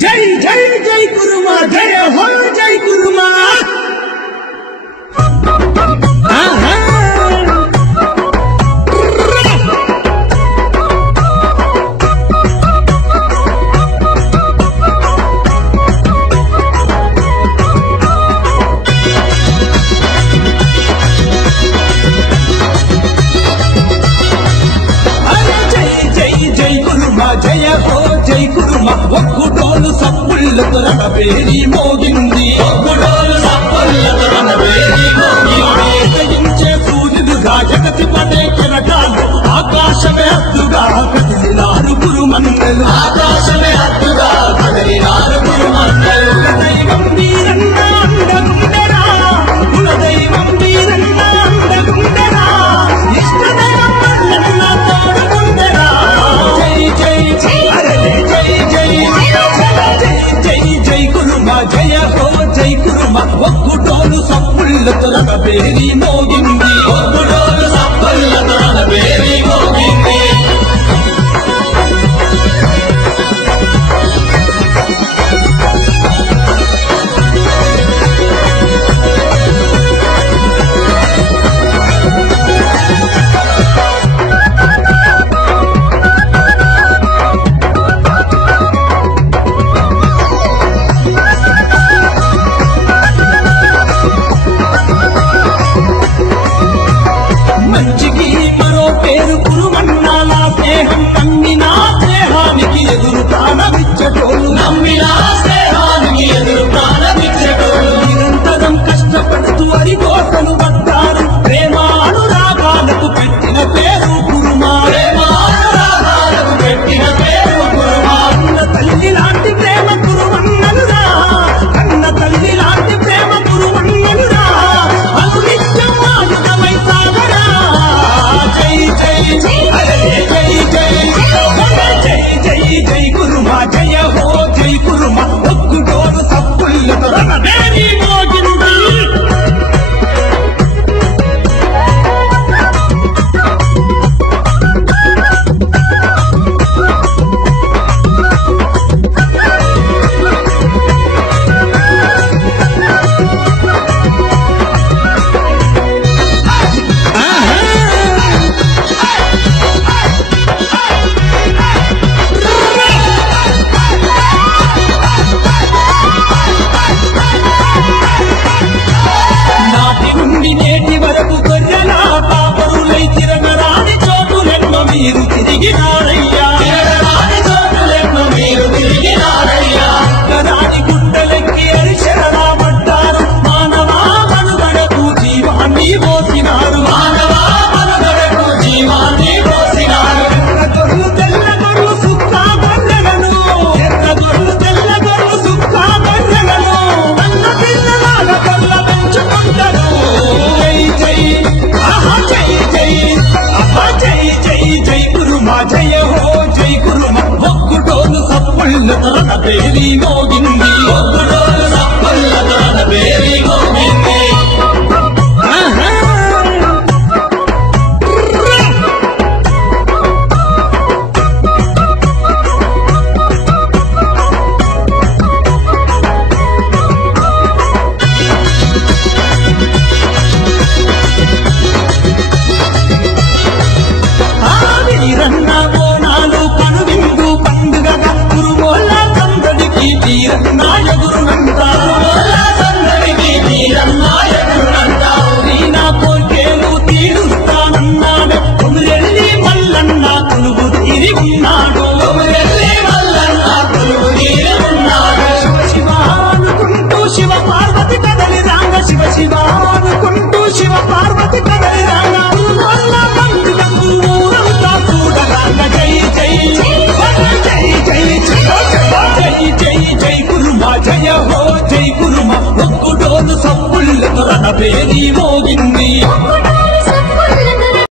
జై జై జై కురుమా జయ హో జై కురుమా జయ హో జై కురుమ ఒక్కుడోలు సప్పుళ్ళతో రణబేరి మోగింది ఒక్కుడోలు సప్పుళ్ళతో రణబేరి మోగింది జయించే సూర్యుడుగా జగతి పడే కిరటాలు ఆకాశమే హద్దుగా కదిలినారు కురుమన్నలు ఆకాశమే హద్దుగా కదిలినారు కురుమన్నలు దైవం వీరన్న అండగుండెరా కులదైవం వీరన్న అండగుండెరా ఇష్టదైవం మల్లన్న తోడుగుండెరా జయ హో జై కురుమ ఒక్కుడోలు సప్పుళ్ళతో రణబేరి మోగింది ఒక్కుడోలు సప్పుళ్ళతో రణబేరి మోగింది మంచికి మరో పేరు కురుమన్నాల స్నేహం నమ్మినా స్నేహానికి ఎదురు ప్రాణమిచ్చటోళ్ళు నమ్మినా స్నేహానికి ఎదురు ప్రాణమిచ్చటోళ్ళు నిరంతరం కష్టపడుతూ అరికోసలు పడ్డారు ప్రేమ అనురాగాలకు పెట్టిన పేరు కురుమా ప్రేమ అనురాగాలకు పెట్టిన పేరు కురుమా కన్న తల్లి లాంటి ప్రేమ కురుమన్నలురా కన్న తల్లి లాంటి ప్రేమ కురుమన్నలురా అనునిత్యం ఆయుధమై సాగరా జై జై జై కురుమా జయ హో జై కురుమా ఒక్కుడోలు సప్పుళ్ళతో రణబేరి మోగింది మీరు తిరిగినారయ్యా మీరు తిరిగినారయ్యా గదాని గుట్టలెక్కి అరిచెరలా పడ్డారు మానవా మనుగడకు జీవాన్ని పోసినారు మానవా మనుగడకు జీవాన్ని పోసినారు ఎర్రగొర్లు తెల్లగొర్లు సుక్కా గొర్రెలను ఎర్రగొర్లు తెల్లగొర్లు సుక్కా గొర్రెలను అన్న పిల్లల కళ్ళ పెంచుకుంటారు జై జై ఆహా జై జై ఆహా జై జై జై కురుమా జయ హో జై కురుమా ఒక్కుడోలు సప్పుళ్ళతో రణబేరి మోగింది ఒక్కుడోలు సప్పుళ్ళతో రణబేరి మోగింది వీరన్న బోనాలు కనువిందు పండుగగా కురుమోళ్ళ సందడికి వీరన్న ఎదురునంటారు సందడికి వీరన్న ఎదురునంటారు వీణా కోర్కేలు తీరుస్తానన్నాడు కొమురెల్లి మల్లన్న కొలువు తీరి ఉన్నాడు కొమురెల్లి మల్లన్న కొలువు తీరి ఉన్నాడు శివ శివ అనుకుంటూ శివ పార్వతి కదలి రాంగ శివ శివ అనుకుంటూ శివ పార్వతి కదలి రాంగ జయ హో జై కురుమా ఒక్కుడోలు సప్పుళ్ళతో రణబేరి మోగింది